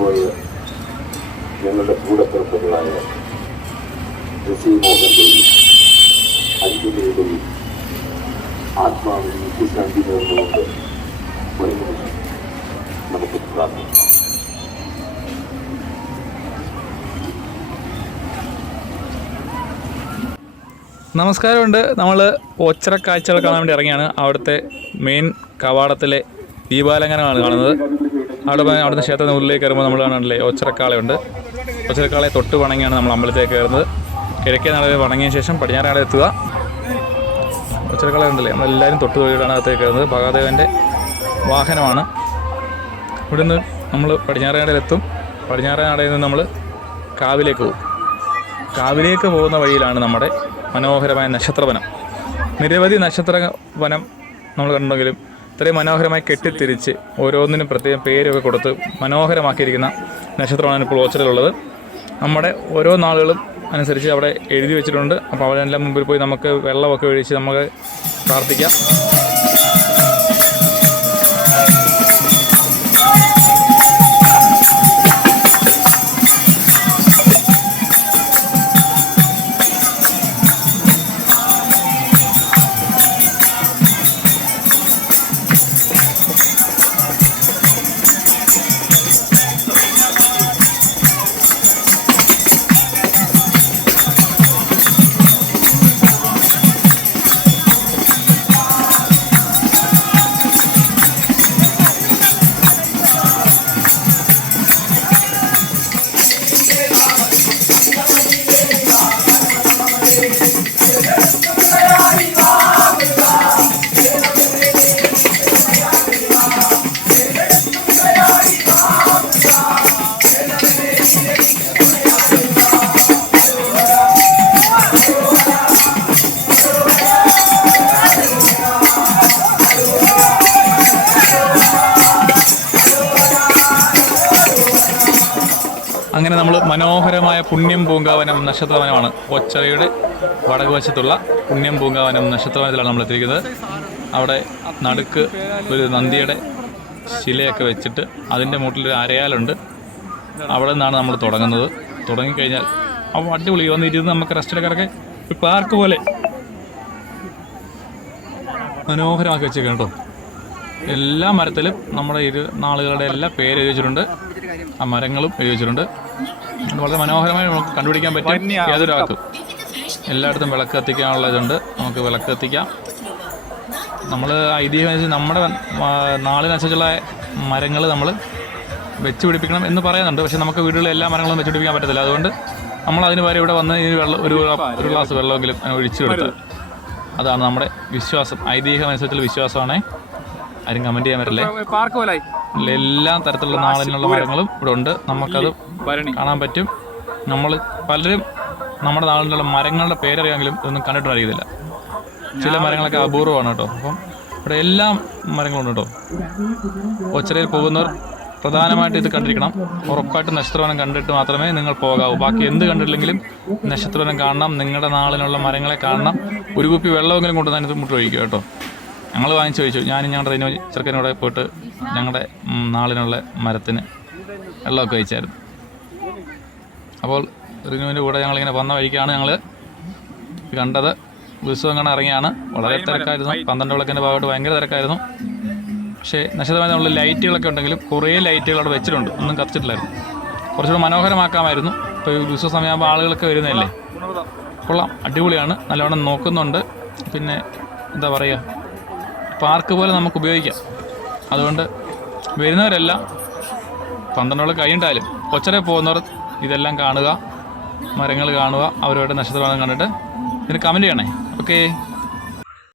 പോയ ഞങ്ങളുടെ കൂടപ്പിറപ്പുകളായ ഋഷി മോഹന്റെയും അഞ്ജലിയുടെയും ആത്മാവിന് നിത്യശാന്തി നേർന്നുകൊണ്ട് ഒരു നിമിഷം നമുക്ക് പ്രാർത്ഥിക്കാം. നമസ്കാരമുണ്ട്. നമ്മൾ ഓച്ചിറ കാഴ്ചകൾ കാണാൻ വേണ്ടി ഇറങ്ങിയാണ്. അവിടുത്തെ മെയിൻ കവാടത്തിലെ ദീപാലങ്കാരമാണ് കാണുന്നത്. അവിടുന്ന് ക്ഷേത്രത്തിന് ഉള്ളിലേക്ക് കയറുമ്പോൾ നമ്മൾ കാണാനില്ലേ ഓച്ചിറക്കാളയുണ്ട്. ഓച്ചിറക്കാളയെ തൊട്ട് വണങ്ങിയാണ് നമ്മൾ അമ്പലത്തിലേക്ക് കയറുന്നത്. കിഴക്കേ നടയിൽ വണങ്ങിയ ശേഷം പടിഞ്ഞാറ് നട എത്തുക. ഓച്ചിറക്കാള ഉണ്ടല്ലേ, നമ്മളെല്ലാവരും തൊട്ട് തൊഴിലാണ് അകത്തേക്ക് കയറുന്നത്. മഹാദേവൻ്റെ വാഹനമാണ്. ഇവിടുന്ന് നമ്മൾ പടിഞ്ഞാറ് നടയിലെത്തും. പടിഞ്ഞാറ് നടയിൽ നിന്ന് നമ്മൾ കാവിലേക്ക് പോകും. കാവിലേക്ക് പോകുന്ന വഴിയിലാണ് നമ്മുടെ മനോഹരമായ നക്ഷത്രവനം. നിരവധി നക്ഷത്രവനം നമ്മൾ കണ്ടെങ്കിലും ഇത്രയും മനോഹരമായി കെട്ടിത്തിരിച്ച് ഓരോന്നിനും പ്രത്യേകം പേരൊക്കെ കൊടുത്ത് മനോഹരമാക്കിയിരിക്കുന്ന നക്ഷത്രമാണ് ഇപ്പോൾ ഓച്ചിറയിലുള്ളത്. നമ്മുടെ ഓരോ നാളുകളും അനുസരിച്ച് അവിടെ എഴുതി വെച്ചിട്ടുണ്ട്. അപ്പോൾ അവരെല്ലാം മുമ്പിൽ പോയി നമുക്ക് വെള്ളമൊക്കെ ഒഴിച്ച് നമുക്ക് പ്രാർത്ഥിക്കാം. അങ്ങനെ നമ്മൾ മനോഹരമായ പുണ്യം പൂങ്കാവനം നക്ഷത്രവനമാണ്. ഓച്ചിറയുടെ വടക്കുവശത്തുള്ള പുണ്യം പൂങ്കാവനം നക്ഷത്രവനത്തിലാണ് നമ്മൾ എത്തിയിരിക്കുന്നത്. അവിടെ നടുക്ക് ഒരു നന്ദിയുടെ ശിലയൊക്കെ വെച്ചിട്ട് അതിൻ്റെ മുട്ടിലൊരു അരയാലുണ്ട്. അവിടെ നിന്നാണ് നമ്മൾ തുടങ്ങുന്നത്. തുടങ്ങിക്കഴിഞ്ഞാൽ അപ്പോൾ അടിപൊളി വന്നിരുന്ന് നമുക്ക് റെസ്റ്റൊക്കെ ഒരു പാർക്ക് പോലെ മനോഹരമാക്കി വെച്ചേക്കാം കേട്ടോ. എല്ലാ മരത്തിലും നമ്മുടെ നാളുകളുടെ എല്ലാ പേര് എഴുതി വെച്ചിട്ടുണ്ട്. ആ മരങ്ങളും എഴുതി വെച്ചിട്ടുണ്ട്. വളരെ മനോഹരമായി നമുക്ക് കണ്ടുപിടിക്കാൻ പറ്റും. ഏതൊരാൾക്കും എല്ലായിടത്തും വിളക്ക് കത്തിക്കാനുള്ള ഇതുണ്ട്. നമുക്ക് വിളക്ക് കത്തിക്കാം. നമ്മൾ ഐതിഹ്യം അനുസരിച്ച് നമ്മുടെ നാളിനനുസരിച്ചുള്ള മരങ്ങൾ നമ്മൾ വെച്ച് പിടിപ്പിക്കണം എന്ന് പറയുന്നുണ്ട്. പക്ഷേ നമുക്ക് വീടുകളിൽ എല്ലാ മരങ്ങളും വെച്ച് പിടിപ്പിക്കാൻ പറ്റത്തില്ല. അതുകൊണ്ട് നമ്മൾ അതിന് പകരം ഇവിടെ വന്ന് ഈ വെള്ളം ഒരു ഗ്ലാസ് വെള്ളമെങ്കിലും ഒഴിച്ചു കൊടുത്ത്, അതാണ് നമ്മുടെ വിശ്വാസം. ഐതിഹ്യം അനുസരിച്ചുള്ള വിശ്വാസമാണ്. ആരും കമൻറ്റ് ചെയ്യാൻ പറ്റില്ലേ. പാർക്ക് പോലെ എല്ലാ തരത്തിലുള്ള നാളിനുള്ള മരങ്ങളും ഇവിടെ ഉണ്ട്. നമുക്കത് കാണാൻ പറ്റും. നമ്മൾ പലരും നമ്മുടെ നാളിലുള്ള മരങ്ങളുടെ പേരറിയാമെങ്കിലും ഇതൊന്നും കണ്ടിട്ടുണ്ടായിരിക്കത്തില്ല. ചില മരങ്ങളൊക്കെ അപൂർവമാണ് കേട്ടോ. അപ്പം ഇവിടെ എല്ലാ മരങ്ങളും ഉണ്ട് കേട്ടോ. ഓച്ചിറയിൽ പോകുന്നവർ പ്രധാനമായിട്ട് ഇത് കണ്ടിരിക്കണം. ഉറപ്പായിട്ട് നക്ഷത്രവനം കണ്ടിട്ട് മാത്രമേ നിങ്ങൾ പോകാവൂ. ബാക്കി എന്ത് കണ്ടിട്ടില്ലെങ്കിലും നക്ഷത്രവനം കാണണം. നിങ്ങളുടെ നാളിനുള്ള മരങ്ങളെ കാണണം. ഒരു കുപ്പി വെള്ളമെങ്കിലും കൊണ്ട് തന്നെ ഇത് മുട്ടൊഴിക്കുക കേട്ടോ. ഞങ്ങൾ വാങ്ങിച്ച് ചോദിച്ചു. ഞാനും ഞങ്ങളുടെ റിനോ ചെറുക്കനോടെ പോയിട്ട് ഞങ്ങളുടെ നാളിനുള്ള മരത്തിന് വെള്ളമൊക്കെ കഴിച്ചായിരുന്നു. അപ്പോൾ റിനുവിൻ്റെ കൂടെ ഞങ്ങളിങ്ങനെ വന്ന വഴിക്കാണ് ഞങ്ങൾ കണ്ടത്. ഉത്സവം കാണാൻ ഇറങ്ങിയാണ്. വളരെ തിരക്കായിരുന്നു. 12 വിളക്കിൻ്റെ ഭാഗമായിട്ട് ഭയങ്കര തിരക്കായിരുന്നു. പക്ഷേ നക്ഷത്രമായ ലൈറ്റുകളൊക്കെ ഉണ്ടെങ്കിലും കുറേ ലൈറ്റുകൾ അവിടെ വെച്ചിട്ടുണ്ട്. ഒന്നും കത്തിച്ചിട്ടില്ലായിരുന്നു. കുറച്ചുകൂടെ മനോഹരമാക്കാമായിരുന്നു. ഇപ്പോൾ ഉത്സവ സമയമാകുമ്പോൾ ആളുകളൊക്കെ വരുന്നതല്ലേ. കൊള്ളാം, അടിപൊളിയാണ്. നല്ലവണ്ണം നോക്കുന്നുണ്ട്. പിന്നെ എന്താ പറയുക, പാർക്ക് പോലെ നമുക്ക് ഉപയോഗിക്കാം. അതുകൊണ്ട് വരുന്നവരെല്ലാം 12 കഴിഞ്ഞിട്ടാലും ഓച്ചിറയിൽ പോകുന്നവർ ഇതെല്ലാം കാണുക, മരങ്ങൾ കാണുക, അവരുടെ നക്ഷത്രവാദം കണ്ടിട്ട് ഇതിന് കമൻറ്റ് ചെയ്യണേ. ഓക്കേ.